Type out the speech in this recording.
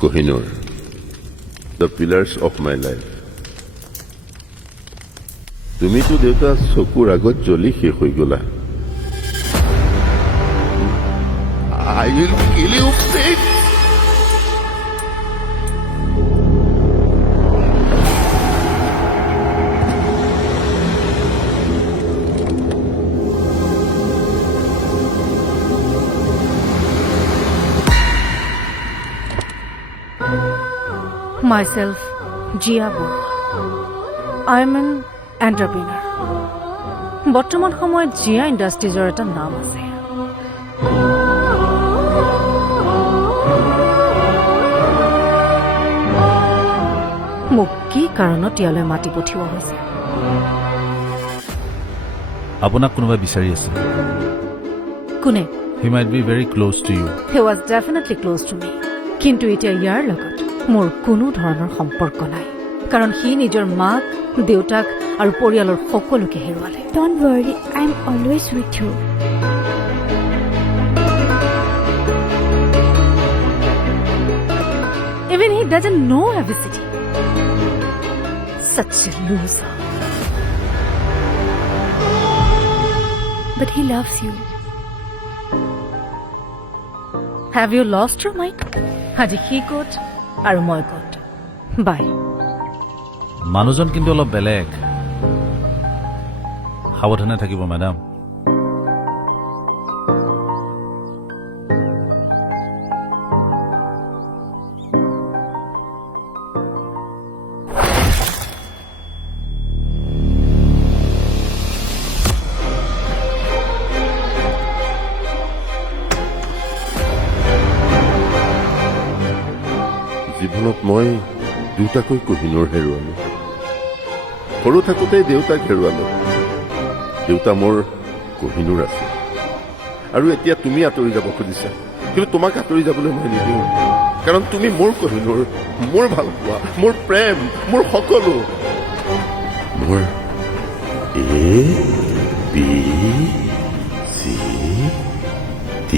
Kohinoor, the pillars of my life. তুমিতো দেউতা চকুৰ আগত জ্বলি শেষ হৈ গলা I will kill you, Faith. Myself, Jia Bola. I am an entrepreneur. বৰ্তমান সময়ত জিয়া ইণ্ডাষ্ট্ৰিজৰ এটা নাম আছে মোক কি কাৰণত ইয়ালৈ মাতি পঠিওৱা হৈছে আপোনাক কোনোবাই বিচাৰি আছে কোনে he might be very close to you he was definitely close to me কিন্তু এতিয়া ইয়াৰ লগত মোৰ কোনো ধৰণৰ সম্পৰ্ক নাই কাৰণ সি নিজৰ মাক দেউতাক আৰু পৰিয়ালৰ সকলোকে হেৰুৱালে Don't worry, I'm always with you. Even he doesn't know ABCD. Such a loser. But he loves you. Have you lost your mind? আজি সি ক'ত আৰু মই ক'ত বাই মানুহজন কিন্তু অলপ বেলেগ সাৱধানে থাকিব মেডাম জীৱনত মই দুটাকৈ কোহিনোৰ হেৰুৱালো সৰু থাকোঁতেই দেউতাক হেৰুৱালো দেউতা মোৰ কোহিনোৰ আছে আৰু এতিয়া তুমি আঁতৰি যাব খুজিছা কিন্তু তোমাক আঁতৰি যাবলৈ মই নিদিওঁ কাৰণ তুমি মোৰ কোহিনোৰ মোৰ ভাল পোৱা মোৰ প্ৰেম মোৰ সকলো মোৰ ABCD